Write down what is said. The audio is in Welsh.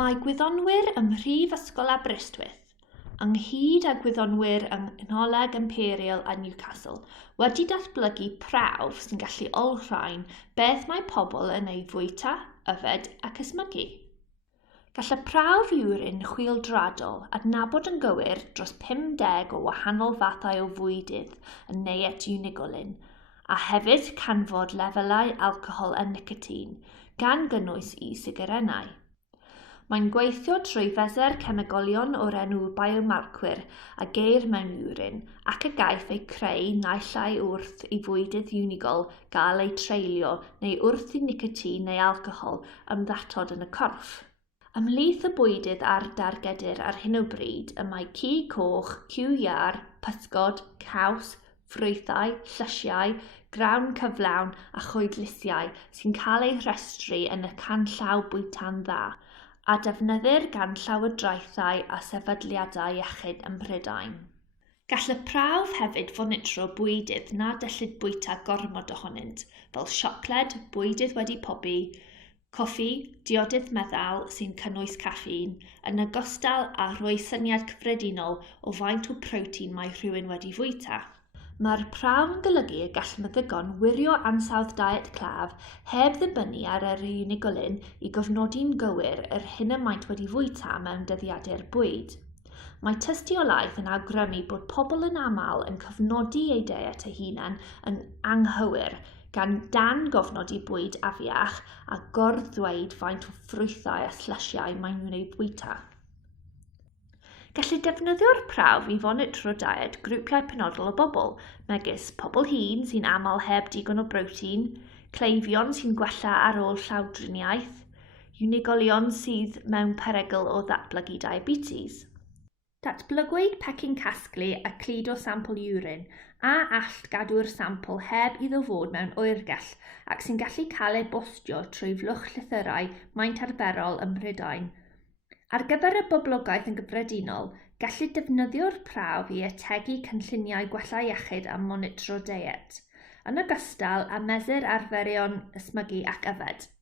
Mae gwyddonwyr ym Mhrifysgol Aberystwyth, ynghyd â gwyddonwyr yng Ngholeg Imperial a Newcastle, wedi datblygu prawf sy'n gallu olrhain beth mae pobl yn ei fwyta, yfed ac ysmygu. Gall y prawf wrin chwyldradol adnabod yn gywir dros 50 o wahanol fathau o fwydydd yn neiet unigolyn, a hefyd canfod lefelau alcohol a nicotine, gan gynnwys sigarennau. Mae'n gweithio trwy feser cemegolion o'r enw biomarcwyr a geir mewn wrin ac y gaiff ei creu naillai wrth i fwydydd unigol gael ei treulio neu wrth i nicotine neu alcohol ymddatod yn y corff. Ymhlith y bwydydd ar dargedur ar hyn o bryd y mae ci coch, ciw iar, pysgod, caws, ffrwythau, llysiau, grawn cyflawn a chwydlisiau sy'n cael eu rhestru yn y canllaw bwyta'n dda, a defnyddir gan llywodraethau a sefydliadau iechyd ym Mhrydain. Gall y prawf hefyd fonitro bwydydd nad yllid bwyta gormod ohonynt, fel siocled, bwydydd wedi pobi, coffi, diodydd meddal sy'n cynnwys caffein, yn ogystal â rhoi syniad cyffredinol o faint o protein mae rhywun wedi fwyta. Mae'r prawf yn golygu y gall meddygon wirio ansawdd diet claf heb ddibynnu ar yr unigolyn i gofnodi'n gywir yr hyn y maent wedi fwyta mewn dyddiadur bwyd. Mae tystiolaeth yn awgrymu bod pobl yn aml yn cofnodi eu diet eu hunain yn anghywir gan dan gofnodi bwyd afiach a gorddweud faint o ffrwythau a slysiau maen nhw'n ei bwyta. Gallu defnyddio'r prawf i fonitro diet grwpiau penodol o bobl, megis pobl hŷn sy'n aml heb digon o brotein, cleifion sy'n gwella ar ôl llawdriniaeth, unigolion sydd mewn perygl o ddatblygu diabetes. Ddatblygwyd pecyn casglu a cludo sampl wrin a allt gadw'r sampl heb iddo fod mewn oergell ac sy'n gallu cael ei bostio trwy flwch llythyrau maint arferol ym Mhrydain. Ar gyfer y boblogaeth yn gyffredinol, gallu defnyddio'r prawf i ategu cynlluniau gwella iechyd a monitro diet, yn ogystal â mesur arferion ysmygu ac yfed.